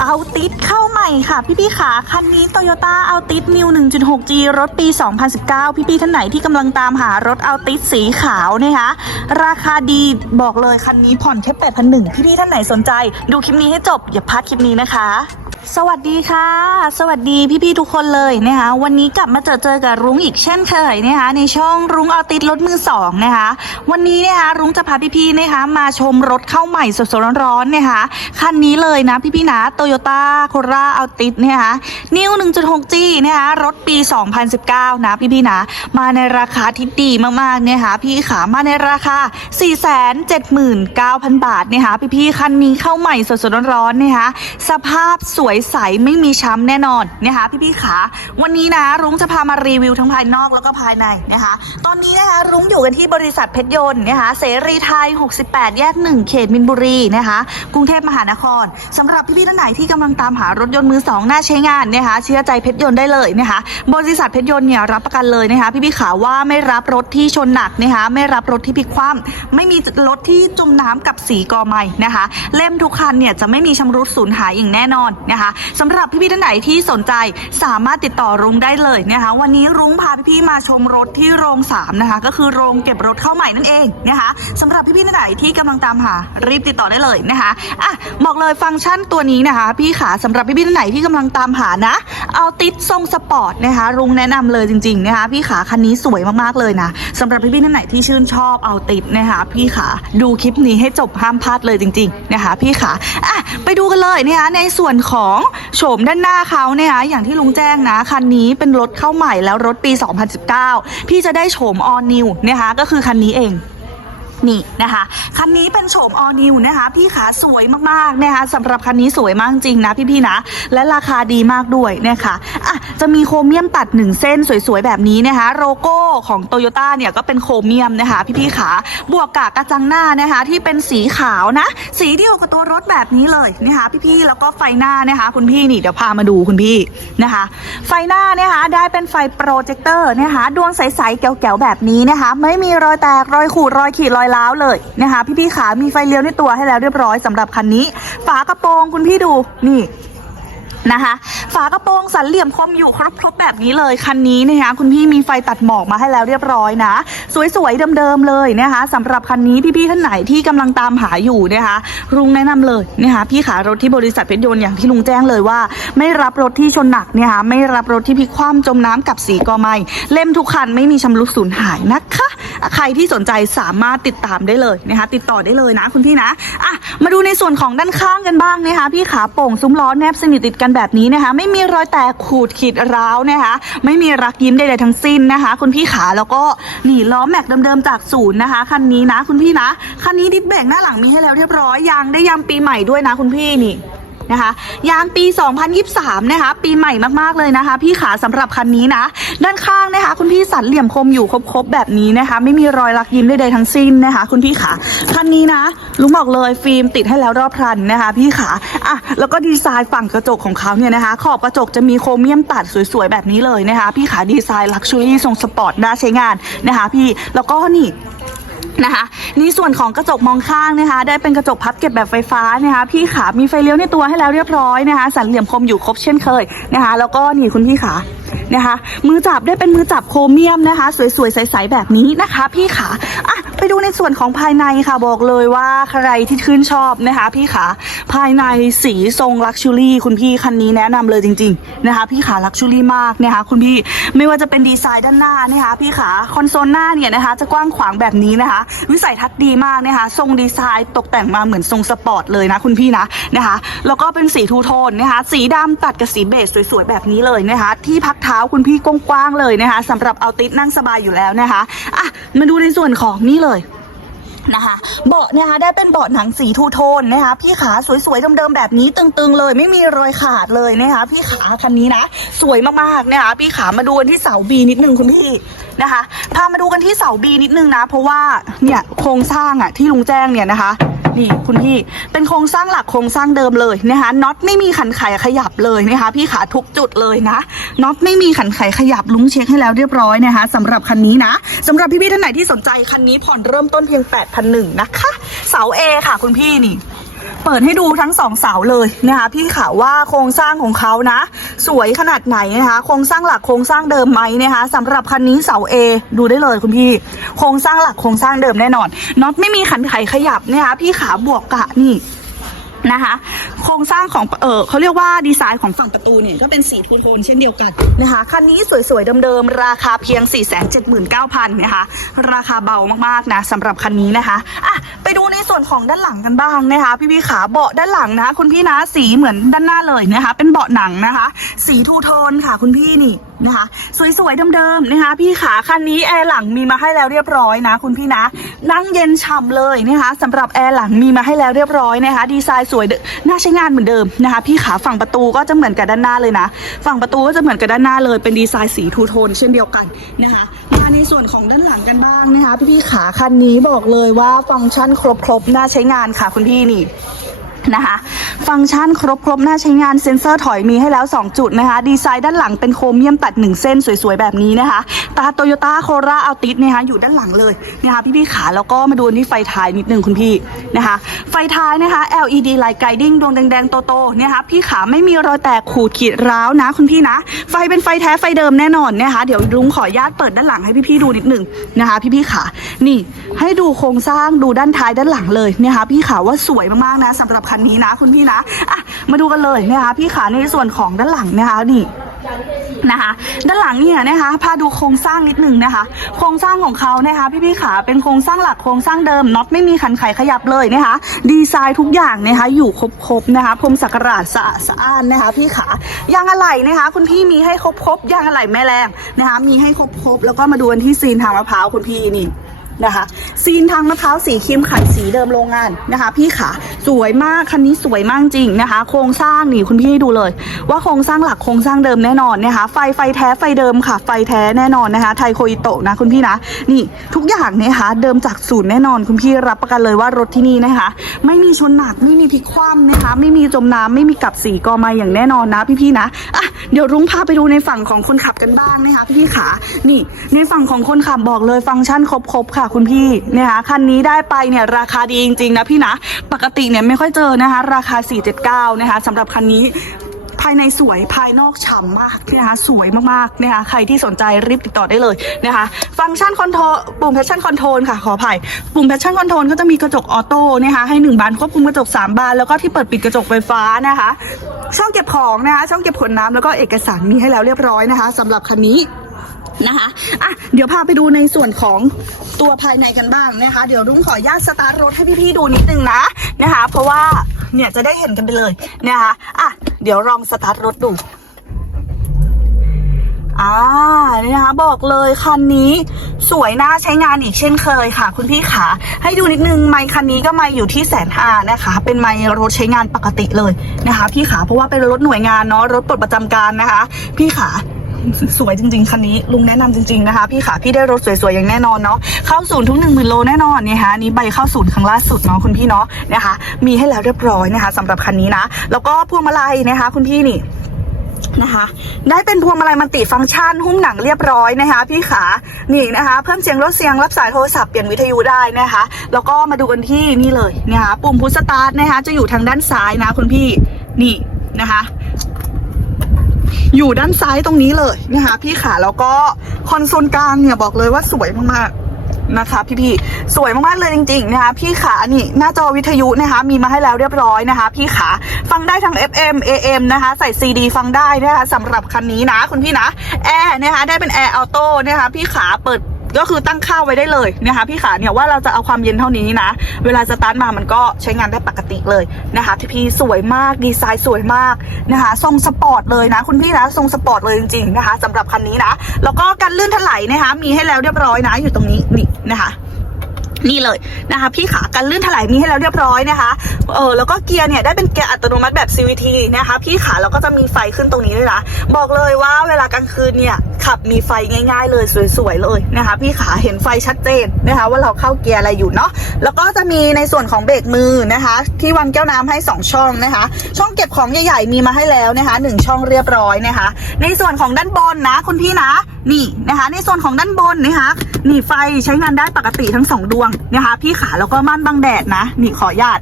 เอาติดเข้าใหม่ค่ะ พี่พี่ๆขาคันนี้โตโยต้าเอาติด New 1.6G รถปี 2019 พี่พี่ๆท่านไหนที่กำลังตามหารถเอาติดสีขาวนะคะ ราคาดีบอกเลยคันนี้ผ่อนแค่8,100พี่พี่ๆท่านไหนสนใจ ดูคลิปนี้ให้จบอย่าพลาดคลิปนี้นะคะ สวัสดีค่ะ สวัสดีพี่ๆทุกคนเลยนะคะวันนี้กลับมาเจอเจอกับรุ้งอีกเช่นเคยนะคะในช่องรุ้งเอติดรถมือสองนะคะวันนี้นะคะรุ้งจะพาพี่ๆนะคะมาชมรถเข้าใหม่สดๆร้อนๆนะคะคันนี้เลยนะพี่ๆนะโตโยต้าโคราเอาติดนะคะนิว 1.6G นะคะรถปี 2019 นะพี่ๆนะมาในราคาที่ดีมากๆนะคะพี่ขามาในราคา 479,000 บาทนะคะพี่ๆคันนี้เข้าใหม่สดๆร้อนๆนะคะสภาพสวยใสไม่มีช้ำแน่นอนนะคะพี่ๆขาวันนี้นะ รุ้งจะพามารีวิวทั้งภายนอกแล้วก็ภายในนะคะ ตอนนี้นะคะรุ้งอยู่กันที่บริษัทเพชรยนต์นะคะเสรีไทย 68 แยก 1 เขตมินบุรีนะคะกรุงเทพมหานครสำหรับพี่ๆท่านไหนที่กำลังตามหารถยนต์มือสองน่าใช้งานนะคะเชื่อใจเพชรยนต์ได้เลยนะคะบริษัทเพชรยนต์เนี่ยรับประกันเลยนะคะพี่ๆขาว่าไม่รับรถที่ชนหนักนะคะไม่รับรถที่พลิกคว่ำไม่มีรถที่จมน้ำกับสีกอไม้นะคะ เล่มทุกคันเนี่ยจะไม่มีชำรุดสูญหายอย่างแน่นอนนะคะสำหรับพี่ๆท่านไหนที่สนใจสามารถติดต่อรุ้งได้เลยนะคะ วันนี้รุ้งพาพี่ๆมาชมรถที่โรงสามนะคะ ก็คือโรงเก็บรถเข้าใหม่นั่นเองนะคะสำหรับพี่ๆท่านไหนที่กำลังตามหารีบติดต่อได้เลยนะคะอะบอกเลยฟังก์ชันตัวนี้นะคะ พี่ขาสำหรับพี่ๆท่านไหนที่กำลังตามหานะ เอาติดทรงสปอร์ตนะคะรุ้งแนะนำเลยจริงๆนะคะพี่ขาคันนี้สวยมากๆเลยนะสำหรับพี่ๆท่านไหนที่ชื่นชอบเอาติดนะคะ พี่ขาดูคลิปนี้ให้จบห้ามพลาดเลยจริง ๆ นะคะ พี่ขาอะไปดูกันเลยนะคะในส่วนของโฉมด้านหน้าเขาเนะคะอย่างที่ลุงแจ้งนะคันนี้เป็นรถเข้าใหม่แล้วรถปี 2019 พี่จะได้โฉม all new นะคะก็คือคันนี้เอง นี่นะคะ คันนี้เป็นโฉม all new นะคะ พี่ขาสวยมากๆนะคะสำหรับคันนี้สวยมากจริงนะพี่ๆนะ และราคาดีมากด้วยนะคะอะจะมีโครเมียมตัด1เส้นสวยๆ แบบนี้นะคะ โลโก้ของโตโยต้าเนี่ยก็เป็นโครเมียมนะคะ พี่ๆขาบวกกับกระจังหน้านะคะ ที่เป็นสีขาวนะ สีเดียวกับตัวรถแบบนี้เลยนะคะพี่ๆแล้วก็ไฟหน้านะคะ คุณพี่นี่เดี๋ยวพามาดูคุณพี่นะคะ ไฟหน้านะคะได้เป็นไฟโปรเจคเตอร์นะคะดวงใสๆแก๋วๆแบบนี้นะคะ ไม่มีรอยแตกรอยขูดรอยขีดรอยร้าวเลยนะคะ พี่ๆขามีไฟเลี้ยวในตัวให้แล้วเรียบร้อยสำหรับคันนี้ ฝากระโปรงคุณพี่ดูนี่นะคะ ฝากระโปรงสันเหลี่ยมคมอยู่ครบๆแบบนี้เลยคันนี้นะคะคุณพี่มีไฟตัดหมอกมาให้แล้วเรียบร้อยนะ สวยๆเดิมๆเลยนะคะสำหรับคันนี้พี่ๆท่านไหนที่กำลังตามหาอยู่นะคะลุงแนะนำเลยนะคะพี่ขารถที่บริษัทเพชรยนต์อย่างที่ลุงแจ้งเลยว่า ไม่รับรถที่ชนหนักนะคะไม่รับรถที่พลิกคว่ำจมน้ำกับสีกอไม้เล่มทุกคันไม่มีชำรุดสูญหายนะคะ ใครที่สนใจสามารถติดตามได้เลยนะคะ ติดต่อได้เลยนะคุณพี่นะอะมาดูในส่วนของด้านข้างกันบ้างนะคะ พี่ขาโป่งซุ้มล้อแนบสนิทติดกันแบบนี้นะคะ ไม่มีรอยแตกขูดขีดร้าวนะคะ ไม่มีรักยิ้มใดๆทั้งสิ้นนะคะ คุณพี่ขาแล้วก็หนีล้อแม็กเดิมๆจากศูนย์นะคะคันนี้นะ คุณพี่นะคันนี้ดิสเบรกหน้าหลังมีให้แล้วเรียบร้อยยางได้ยางปีใหม่ด้วยนะ คุณพี่นี่ นะคะยางปี 2023 นะคะ ปีใหม่มากๆเลยนะคะ พี่ขาสำหรับคันนี้นะ ด้านข้างนะคะ คุณพี่สันเหลี่ยมคมอยู่ครบๆแบบนี้นะคะ ไม่มีรอยลักยิ้มใดๆทั้งสิ้นนะคะ คุณพี่ขาคันนี้นะ ลุงบอกเลยฟิล์มติดให้แล้วรอบคันนะคะ พี่ขาอะแล้วก็ดีไซน์ฝั่งกระจกของเขาเนี่ยนะคะ ขอบกระจกจะมีโครเมียมตัดสวยๆแบบนี้เลยนะคะ พี่ขาดีไซน์ลักชัวรี่ทรงสปอร์ตน่าใช้งานนะคะ พี่แล้วก็นี่ นะคะนี่ส่วนของกระจกมองข้างนะคะ ได้เป็นกระจกพับเก็บแบบไฟฟ้านะคะ พี่ขามีไฟเลี้ยวในตัวให้แล้วเรียบร้อยนะคะ สันเหลี่ยมคมอยู่ครบเช่นเคยนะคะ แล้วก็นี่คุณพี่ขานะคะ มือจับได้เป็นมือจับโครเมียมนะคะ สวยๆใสๆแบบนี้นะคะ พี่ขาอะ ไปดูในส่วนของภายในค่ะบอกเลยว่าใครที่ชื่นชอบนะคะพี่ขาภายในสีทรงลักชูรี่คุณพี่คันนี้แนะนำเลยจริงๆนะคะพี่ขาลักชูรี่มากนะคะคุณพี่ไม่ว่าจะเป็นดีไซน์ด้านหน้านะคะพี่ขาคอนโซลหน้าเนี่ยนะคะจะกว้างขวางแบบนี้นะคะ วิสัยทัศน์ดีมากนะคะทรงดีไซน์ตกแต่งมาเหมือนทรงสปอร์ตเลยนะคุณพี่นะนะคะแล้วก็เป็นสีทูโทนนะคะสีดำตัดกับสีเบจสวยๆแบบนี้เลยนะคะที่พักเท้าคุณพี่กว้างๆเลยนะคะสำหรับเอาติดนั่งสบายอยู่แล้วนะคะอะ มาดูในส่วนของนี่เลยนะคะเบาะเนี่ยคะได้เป็นเบาะหนังสีทูโทนนะคะพี่ขาสวยๆเดิมๆแบบนี้ตึงๆเลย ไม่มีรอยขาดเลยนะคะพี่ขาคันนี้นะ สวยมากๆนะคะพี่ขามาดูกันที่เสาบีนิดนึงคุณพี่นะคะพามาดูกันที่เสาบีนิดนึงนะ เพราะว่าเนี่ยโครงสร้างอะที่ลุงแจ้งเนี่ยนะคะ นี่คุณพี่เป็นโครงสร้างหลักโครงสร้างเดิมเลยนะคะน็อตไม่มีขันไขขยับเลยนะคะพี่ขาทุกจุดเลยนะน็อตไม่มีขันไขขยับลุงเช็คให้แล้วเรียบร้อยนะคะสำหรับคันนี้นะสำหรับพี่ๆท่านไหนที่สนใจคันนี้ผ่อนเริ่มต้นเพียง8,100นะคะ เสาเอค่ะคุณพี่นี่ เปิดให้ดูทั้งสองเสาเลยนะคะพี่ขาว่าโครงสร้างของเขานะ สวยขนาดไหนนะคะโครงสร้างหลักโครงสร้างเดิมไหมนะคะสำหรับคันนี้เสา A ดูได้เลยคุณพี่ โครงสร้างหลักโครงสร้างเดิมแน่นอนน็อตไม่มีขันไขขยับนะคะพี่ขาบวกกะนี่ นะคะ โครงสร้างของเออเขาเรียกว่าดีไซน์ของฝั่งประตูเนี่ยก็เป็นสีทูโทนเช่นเดียวกันนะคะคันนี้สวยๆเดิมๆ ราคาเพียง 479,000นะคะ ราคาเบามากๆนะสำหรับคันนี้นะคะอะไปดูในส่วนของด้านหลังกันบ้างนะคะ พี่พี่ขาเบาะด้านหลังนะคะคุณพี่นะสีเหมือนด้านหน้าเลยนะคะ เป็นเบาะหนังนะคะ สีทูโทนค่ะคุณพี่นี่นะคะ สวยๆเดิมๆนะคะ พี่ขาคันนี้แอร์หลังมีมาให้แล้วเรียบร้อยนะ คุณพี่นะ นั่งเย็นฉ่ำเลยนะคะสำหรับแอร์หลังมีมาให้แล้วเรียบร้อยนะคะ ดีไซน์สวยน่าใช้งานเหมือนเดิมนะคะ พี่ขาฝั่งประตูก็จะเหมือนกับด้านหน้าเลยนะ ฝั่งประตูก็จะเหมือนกับด้านหน้าเลย เป็นดีไซน์สีทูโทนเช่นเดียวกันนะคะมาในส่วนของด้านหลังกันบ้างนะคะพี่พี่ๆขาคันนี้บอกเลยว่าฟังก์ชันครบๆน่าใช้งานค่ะคุณพี่นี่ นะคะฟังก์ชันครบครบน่าใช้งานเซ็นเซอร์ถอยมีให้แล้ว 2 จุดนะคะ ดีไซน์ด้านหลังเป็นโครเมียมตัด 1 เส้นสวยๆ แบบนี้นะคะ ตาโตโยต้าโคราอัลติสนะคะอยู่ด้านหลังเลยนะคะพี่พี่ๆขาแล้วก็มาดูที่ไฟท้ายนิดนึงคุณพี่นะคะ ไฟท้ายนะคะ LED Light Guiding ดวงแดงๆ โตๆนะคะพี่ขาไม่มีรอยแตกขูดขีดร้าวนะคุณพี่นะ ไฟเป็นไฟแท้ไฟเดิมแน่นอนนะคะเดี๋ยวลุงขออนุญาตเปิดด้านหลังให้พี่ๆดูนิดนึงนะคะ พี่พี่ๆขานี่ให้ดูโครงสร้างดูด้านท้ายด้านหลังเลยนะคะพี่ขาว่าสวยมากๆนะสำหรับคันนี้นะ คุณพี่นะอะมาดูกันเลยนะคะพี่ขาในส่วนของด้านหลังนะคะนี่นะคะด้านหลังเนี่ยนะคะพาดูโครงสร้างนิดหนึ่งนะคะ โครงสร้างของเขานะคะพี่พี่ๆขาเป็นโครงสร้างหลักโครงสร้างเดิมน็อตไม่มีขันไขขยับเลยนะคะ ดีไซน์ทุกอย่างนะคะอยู่ครบๆนะคะพรมสักราชสะอาดสะอ้านนะคะ พี่ขายางอะไหล่นะคะ คุณพี่มีให้ครบๆยางอะไหล่แม่แรงนะคะมีให้ครบๆแล้วก็มาดูกันที่ซีนทางมะพร้าวคุณพี่นี่ นะคะซีนทางมะพร้าวสีครีมขัดสีเดิมโรงงานนะคะ พี่ขาสวยมากคันนี้สวยมากจริงนะคะ โครงสร้างนี่คุณพี่ดูเลย ว่าโครงสร้างหลักโครงสร้างเดิมแน่นอนนะคะไฟไฟแท้ไฟเดิมค่ะ ไฟแท้แน่นอนนะคะ ไทโคอิโตะนะคุณพี่นะนี่ทุกอย่างนะคะ เดิมจากศูนย์แน่นอน คุณพี่รับประกันเลยว่ารถที่นี่นะคะ ไม่มีชนหนักไม่มีพลิกคว่ำนะคะ ไม่มีจมน้ำไม่มีกับสีกอมาอย่างแน่นอนนะพี่ๆนะอะเดี๋ยวรุ้งพาไปดูในฝั่งของคนขับกันบ้างนะคะพี่ๆขานี่ ในฝั่งของคนขับบอกเลยฟังก์ชันครบๆค่ะคุณพี่นะคะคันนี้ได้ไปเนี่ยราคาดีจริงๆนะพี่นะปกติเนี่ยไม่ค่อยเจอนะคะ ราคา 479 นะคะสำหรับคันนี้ภายในสวยภายนอกฉ่ำมากนะคะสวยมากๆนะคะใครที่สนใจรีบติดต่อได้เลยนะคะ ฟังก์ชันคอนโทรลปุ่มแพชชั่นคอนโทรลค่ะขออภัยปุ่มแพชชั่นคอนโทรลก็จะมีกระจกออโต้นะคะให้หนึ่งบานควบคุมกระจกสามบาน แล้วก็ที่เปิดปิดกระจกไฟฟ้านะคะ ช่องเก็บของนะคะช่องเก็บขวดน้ำแล้วก็เอกสารมีให้แล้วเรียบร้อยนะคะสำหรับคันนี้ นะคะอะเดี๋ยวพาไปดูในส่วนของตัวภายในกันบ้างนะคะ เดี๋ยวรุ่งขออนุญาตสตาร์ทรถให้พี่ๆดูนิดนึงนะนะคะ เพราะว่าเนี่ยจะได้เห็นกันไปเลยนะคะอะเดี๋ยวลองสตาร์ทรถดูอ่านี่นะคะบอกเลยคันนี้สวยน่าใช้งานอีกเช่นเคยค่ะ คุณพี่ขาให้ดูนิดนึงไมค์คันนี้ก็ไมค์อยู่ที่แสนห้านะคะ เป็นไมค์รถใช้งานปกติเลยนะคะ พี่ขาเพราะว่าเป็นรถหน่วยงานเนาะรถปลดประจำการนะคะ พี่ขา สวยจริง ๆ คันนี้ลุงแนะนำจริง ๆ นะคะ พี่ขาพี่ได้รถสวยๆอย่างแน่นอนเนาะเข้าศูนย์ทุกหนึ่งหมื่นโลแน่นอนเนี่ยฮะนี่ใบเข้าศูนย์ครั้งล่าสุดเนาะคุณพี่เนาะนะคะ มีให้แล้วเรียบร้อยนะคะสำหรับคันนี้นะ แล้วก็พวงมาลัยนะคะ คุณพี่นี่นะคะ ได้เป็นพวงมาลัยมันติฟังก์ชัน หุ้มหนังเรียบร้อยนะคะ พี่ขานี่นะคะ เพิ่มเสียงลดเสียงรับสายโทรศัพท์เปลี่ยนวิทยุได้นะคะ แล้วก็มาดูกันที่นี่เลยนะคะปุ่มพุชสตาร์ทนะคะ จะอยู่ทางด้านซ้ายนะคุณพี่นี่นะคะ อยู่ด้านซ้ายตรงนี้เลยนะคะ พี่ขาแล้วก็คอนโซลกลางเนี่ยบอกเลยว่าสวยมากๆนะคะ พี่ๆสวยมากๆเลยจริง ๆ นะคะ พี่ขานี่หน้าจอวิทยุนะคะ มีมาให้แล้วเรียบร้อยนะคะ พี่ขาฟังได้ทั้ง FM AM นะคะ ใส่ CD ฟังได้นะคะสำหรับคันนี้นะคุณพี่นะแอร์นะคะได้เป็นแอร์ออโต้นะคะ พี่ขาเปิด ก็คือตั้งค่าไว้ได้เลยนะคะพี่ขาเนี่ยว่าเราจะเอาความเย็นเท่านี้นะ เวลาสตาร์ทมามันก็ใช้งานได้ปกติเลยนะคะที่พี่สวยมากดีไซน์สวยมากนะคะทรงสปอร์ตเลยนะคุณพี่นะทรงสปอร์ตเลยจริงๆนะคะสำหรับคันนี้นะแล้วก็การลื่นถลายนะคะมีให้แล้วเรียบร้อยนะอยู่ตรงนี้นี่นะคะ นี่เลยนะคะพี่ขากันลื่นถลายมีให้แล้วเรียบร้อยนะคะ เออแล้วก็เกียร์เนี่ยได้เป็นเกียร์อัตโนมัติแบบ CVT นะคะ พี่ขาแล้วก็จะมีไฟขึ้นตรงนี้ด้วยนะ บอกเลยว่าเวลากลางคืนเนี่ยขับมีไฟง่ายๆ เลยสวยๆเลยนะคะ พี่ขาเห็นไฟชัดเจนนะคะ ว่าเราเข้าเกียร์อะไรอยู่เนาะแล้วก็จะมีในส่วนของเบรกมือนะคะ ที่วางแก้วน้ำให้ 2 ช่องนะคะ ช่องเก็บของใหญ่ๆมีมาให้แล้วนะคะหนึ่งช่องเรียบร้อยนะคะ ในส่วนของด้านบนนะคุณพี่นะนี่นะคะ ในส่วนของด้านบนนะคะนี่ไฟใช้งานได้ปกติทั้งสองดวงนะคะ พี่ขาแล้วก็ม่านบังแดดนะ นี่ขออนุญาต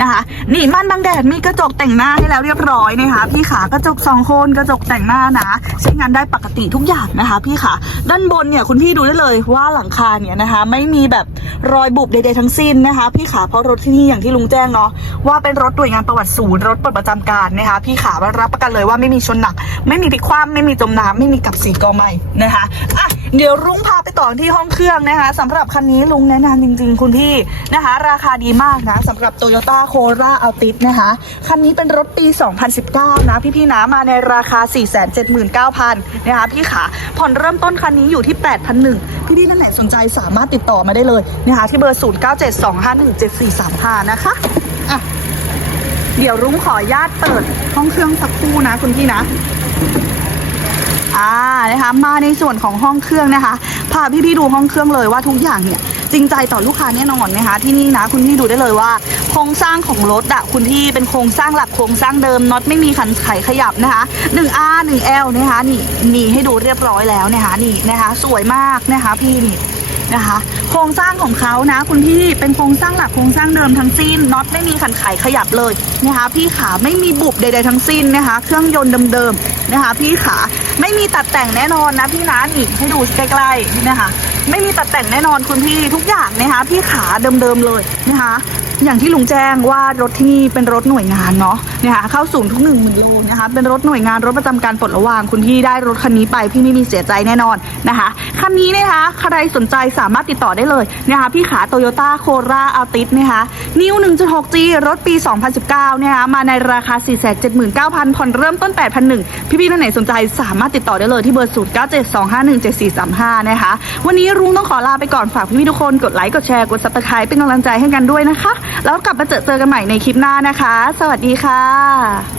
นะคะ นี่ม่านบังแดดมีกระจกแต่งหน้าให้แล้วเรียบร้อยนะคะ พี่ขากระจกสองโคนกระจกแต่งหน้านะใช้งานได้ปกติทุกอย่างนะคะ พี่ขาด้านบนเนี่ยคุณพี่ดูได้เลยว่าหลังคาเนี่ยนะคะ ไม่มีแบบรอยบุบใดๆทั้งสิ้นนะคะ พี่ขาเพราะรถที่นี่อย่างที่ลุงแจ้งเนาะว่าเป็นรถหน่วยงานประวัติศูนย์รถปลดประจำการนะคะ พี่ขารับประกันเลยว่าไม่มีชนหนัก ไม่มีพลิกคว่ำไม่มีจมน้ำไม่มีกับสีกอไหม่นะคะอะ เดี๋ยวรุ้งพาไปต่อที่ห้องเครื่องนะคะสำหรับคันนี้ลุงแนะนำจริง ๆ คุณพี่นะคะ ราคาดีมากนะสำหรับ Toyota Corolla Altis นะคะ คันนี้เป็นรถปี 2019 นะพี่ๆนะมาในราคา 479,000นะคะพี่ขาผ่อนเริ่มต้นคันนี้อยู่ที่8,100พี่ๆท่านไหนสนใจสามารถติดต่อมาได้เลยนะคะที่เบอร์ 0972517435 นะคะอะเดี๋ยวรุ้งขอญาตเปิดห้องเครื่องสักครู่นะคุณพี่นะ อ่านะคะมาในส่วนของห้องเครื่องนะคะพาพี่ๆดูห้องเครื่องเลยว่าทุกอย่างเนี่ยจริงใจต่อลูกค้าแน่นอนนะคะ ที่นี่นะคุณพี่ดูได้เลยว่า โครงสร้างของรถอะคุณพี่เป็นโครงสร้างหลักโครงสร้างเดิมน็อตไม่มีขันไขขยับนะคะ 1R 1L นะคะนี่มีให้ดูเรียบร้อยแล้วนะคะนี่นะคะ สวยมากนะคะพี่นี่นะคะโครงสร้างของเขานะคุณพี่เป็นโครงสร้างหลักโครงสร้างเดิมทั้งสิ้นน็อตไม่มีขันไขขยับเลยนะคะ พี่ขาไม่มีบุบใด ๆ ทั้งสิ้นนะคะ เครื่องยนต์เดิมๆนะคะ พี่ขา ไม่มีตัดแต่งแน่นอนนะพี่นะนี่ให้ดูใกล้ๆนะคะไม่มีตัดแต่งแน่นอนคุณพี่ทุกอย่างนะคะพี่ขาเดิมๆเลยนะคะ อย่างที่ลุงแจ้งว่ารถที่นี่เป็นรถหน่วยงานเนาะนะคะเข้าสูงทุกหนึ่งหมื่นโลนะคะเป็นรถหน่วยงานรถประจำการปลดระวางคุณพี่ได้รถคันนี้ไปพี่ไม่มีเสียใจแน่นอนนะคะคันนี้นะคะใครสนใจสามารถติดต่อได้เลยนะคะพี่ขาโตโยต้าโคราอัลติสนะคะนิว 1.6G รถปี 2019นะคะมาในราคา 479,000ผ่อนเริ่มต้น8,100พี่ๆท่านไหนสนใจสามารถติดต่อได้เลยที่เบอร์ 0972517435นะคะวันนี้รุ้งต้องขอลาไปก่อนฝากพี่ๆทุกคนกดไลค์กดแชร์กดซับสไครป์เป็นกำลังใจให้กันด้วยนะคะแล้วกลับมาเจอเจอกันใหม่ในคลิปหน้านะคะ สวัสดีค่ะ